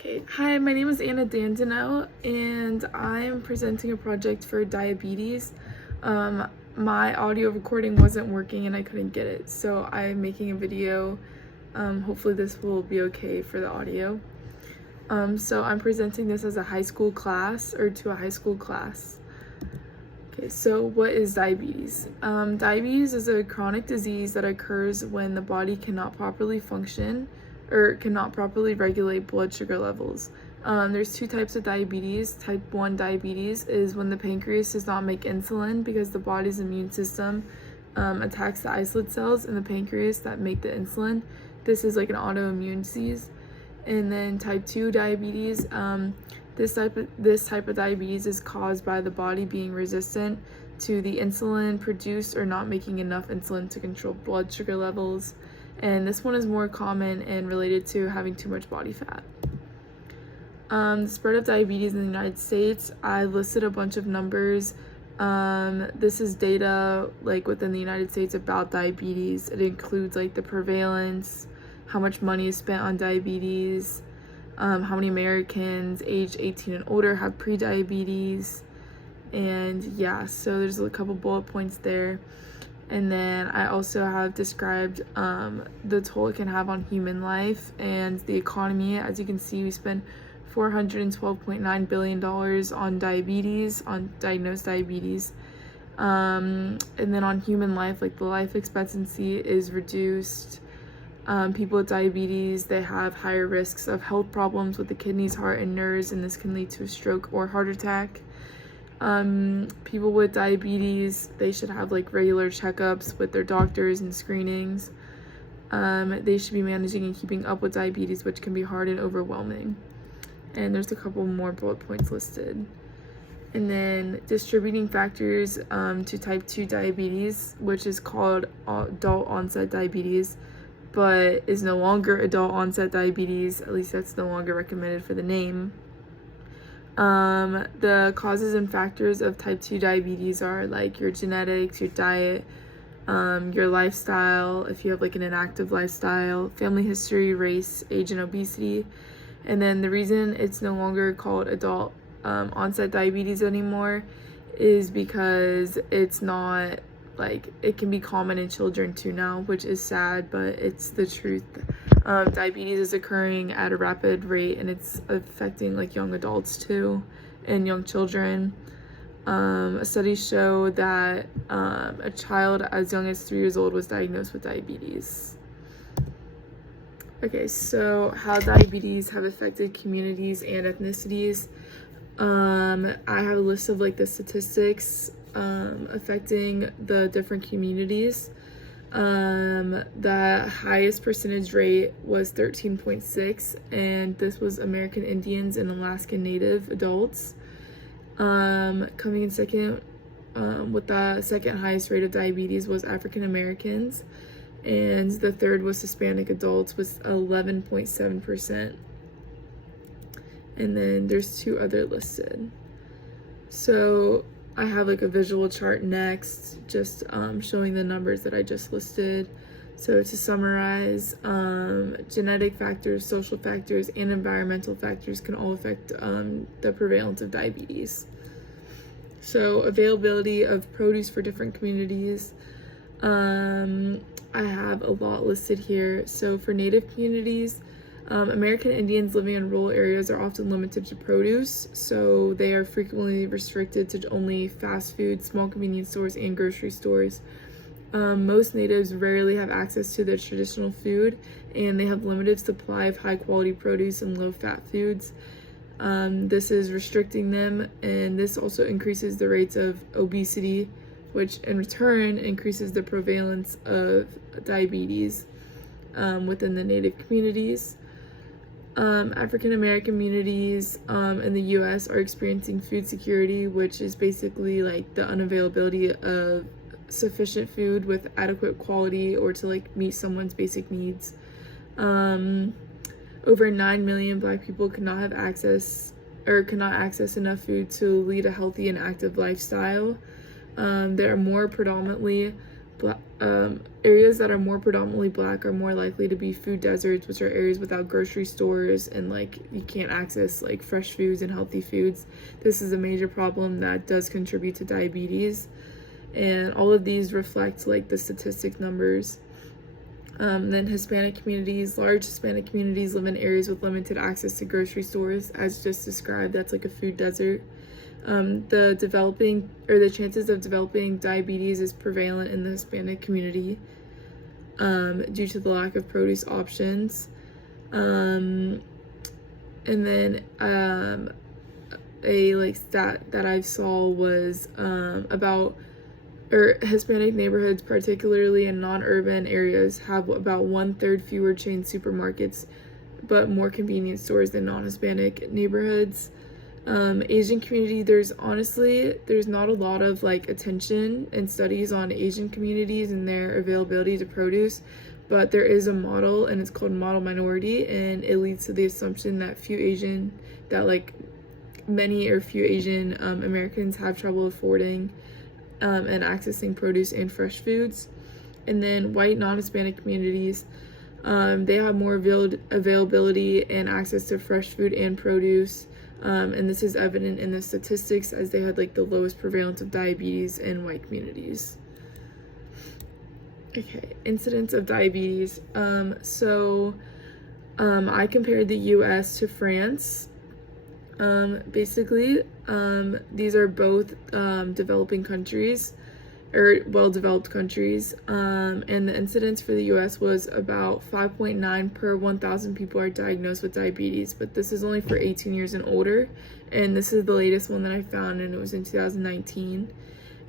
Okay, hi, my name is Anna Dandino, and I'm presenting a project for diabetes. My audio recording wasn't working and I couldn't get it, so I'm making a video. Hopefully this will be okay for the audio. So I'm presenting this as a high school class, or to a high school class. Okay, so what is diabetes? Diabetes is a chronic disease that occurs when the body cannot properly function or cannot properly regulate blood sugar levels. There's two types of diabetes. Type 1 diabetes is when the pancreas does not make insulin because the body's immune system attacks the islet cells in the pancreas that make the insulin. This is like an autoimmune disease. And then type 2 diabetes, this type of diabetes is caused by the body being resistant to the insulin produced or not making enough insulin to control blood sugar levels. And this one is more common and related to having too much body fat. The spread of diabetes in the United States, I listed a bunch of numbers. This is data like within the United States about diabetes. It includes like the prevalence, how much money is spent on diabetes, how many Americans aged 18 and older have prediabetes, and yeah, so there's a couple bullet points there. And then I also have described the toll it can have on human life and the economy. As you can see, we spend $412.9 billion on diabetes, on diagnosed diabetes. And then on human life, like the life expectancy is reduced. People with diabetes, they have higher risks of health problems with the kidneys, heart, and nerves, and this can lead to a stroke or heart attack. People with diabetes, they should have like regular checkups with their doctors and screenings. They should be managing and keeping up with diabetes, which can be hard and overwhelming. And there's a couple more bullet points listed. And then distributing factors to type 2 diabetes, which is called adult onset diabetes, but is no longer adult onset diabetes. At least that's no longer recommended for the name. The causes and factors of type 2 diabetes are like your genetics, your diet, your lifestyle, if you have like an inactive lifestyle, family history, race, age, and obesity. And then the reason it's no longer called adult onset diabetes anymore is because it's not like, it can be common in children too now, which is sad, but it's the truth. Diabetes is occurring at a rapid rate and it's affecting like young adults too and young children. A study showed that a child as young as 3 years old was diagnosed with diabetes. Okay, so how diabetes have affected communities and ethnicities. I have a list of like the statistics affecting the different communities. The highest percentage rate was 13.6, and this was American Indians and Alaskan Native adults. Coming in second, with the second highest rate of diabetes was African Americans, and the third was Hispanic adults with 11.7%. And then there's two other listed. So I have like a visual chart next, just showing the numbers that I just listed. So to summarize, genetic factors, social factors, and environmental factors can all affect the prevalence of diabetes. So availability of produce for different communities. I have a lot listed here. So for Native communities, American Indians living in rural areas are often limited to produce, so they are frequently restricted to only fast food, small convenience stores, and grocery stores. Most natives rarely have access to their traditional food, and they have limited supply of high-quality produce and low-fat foods. This is restricting them, and this also increases the rates of obesity, which in return increases the prevalence of diabetes within the Native communities. African American communities in the US are experiencing food security, which is basically like the unavailability of sufficient food with adequate quality or to like meet someone's basic needs. Over 9 million Black people cannot access enough food to lead a healthy and active lifestyle. There are more predominantly areas that are more predominantly black are more likely to be food deserts, which are areas without grocery stores and like you can't access like fresh foods and healthy foods. This is a major problem that does contribute to diabetes, and all of these reflect like the statistic numbers. Then Hispanic communities, large Hispanic communities live in areas with limited access to grocery stores, as just described. That's like a food desert. The chances of developing diabetes is prevalent in the Hispanic community due to the lack of produce options. And then a like stat that I saw was about Hispanic neighborhoods, particularly in non-urban areas, have about 1/3 fewer chain supermarkets, but more convenience stores than non-Hispanic neighborhoods. Asian community, there's not a lot of like attention and studies on Asian communities and their availability to produce, but there is a model and it's called model minority, and it leads to the assumption that many or few Asian Americans have trouble affording and accessing produce and fresh foods. And then white non-Hispanic communities, they have more availability and access to fresh food and produce, and this is evident in the statistics as they had like the lowest prevalence of diabetes in white communities. Okay, incidence of diabetes. I compared the US to France. These are both developing countries, or well-developed countries, and the incidence for the US was about 5.9 per 1,000 people are diagnosed with diabetes, but this is only for 18 years and older, and this is the latest one that I found, and it was in 2019.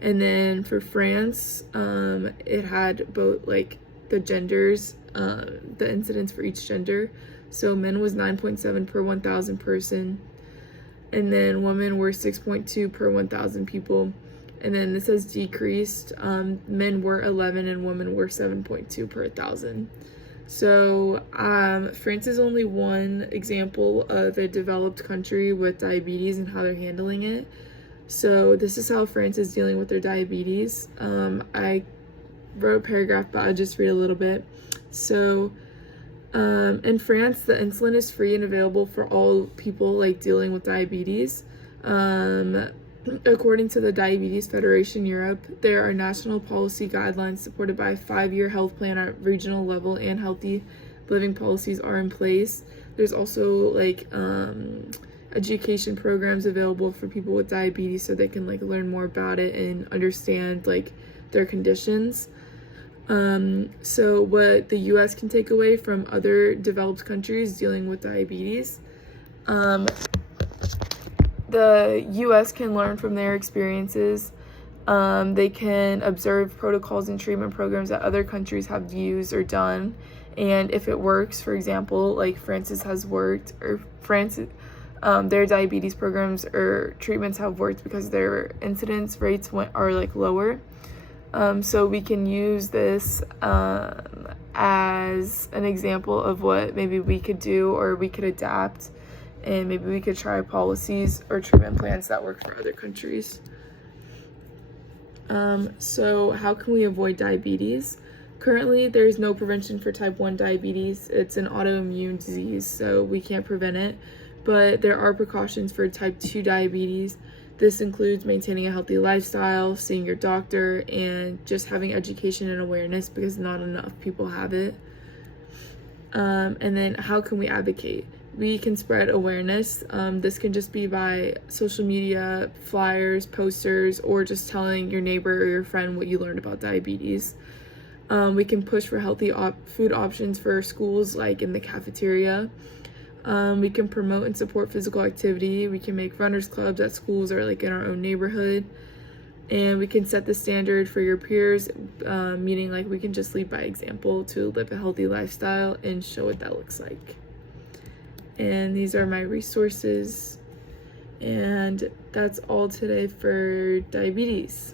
And then for France, it had both like the genders, the incidence for each gender. So men was 9.7 per 1,000 person, and then women were 6.2 per 1,000 people. And then this has decreased. Men were 11 and women were 7.2 per 1,000. So France is only one example of a developed country with diabetes and how they're handling it. So this is how France is dealing with their diabetes. I wrote a paragraph, but I'll just read a little bit. So in France, the insulin is free and available for all people like dealing with diabetes. According to the Diabetes Federation Europe, there are national policy guidelines supported by a 5-year health plan at regional level, and healthy living policies are in place. There's also like education programs available for people with diabetes so they can like learn more about it and understand like their conditions. So what the US can take away from other developed countries dealing with diabetes, the US can learn from their experiences. They can observe protocols and treatment programs that other countries have used or done, and if it works, for example, like France's has worked, or their diabetes programs or treatments have worked because their incidence rates are like lower. So we can use this as an example of what maybe we could do, or we could adapt, and maybe we could try policies or treatment plans that work for other countries. So how can we avoid diabetes? Currently, there's no prevention for type 1 diabetes. It's an autoimmune disease, so we can't prevent it. But there are precautions for type 2 diabetes. This includes maintaining a healthy lifestyle, seeing your doctor, and just having education and awareness, because not enough people have it. And then how can we advocate? We can spread awareness. This can just be by social media, flyers, posters, or just telling your neighbor or your friend what you learned about diabetes. We can push for healthy food options for schools, like in the cafeteria. We can promote and support physical activity. We can make runners clubs at schools or like in our own neighborhood. And we can set the standard for your peers, meaning like we can just lead by example to live a healthy lifestyle and show what that looks like. And these are my resources. And that's all today for diabetes.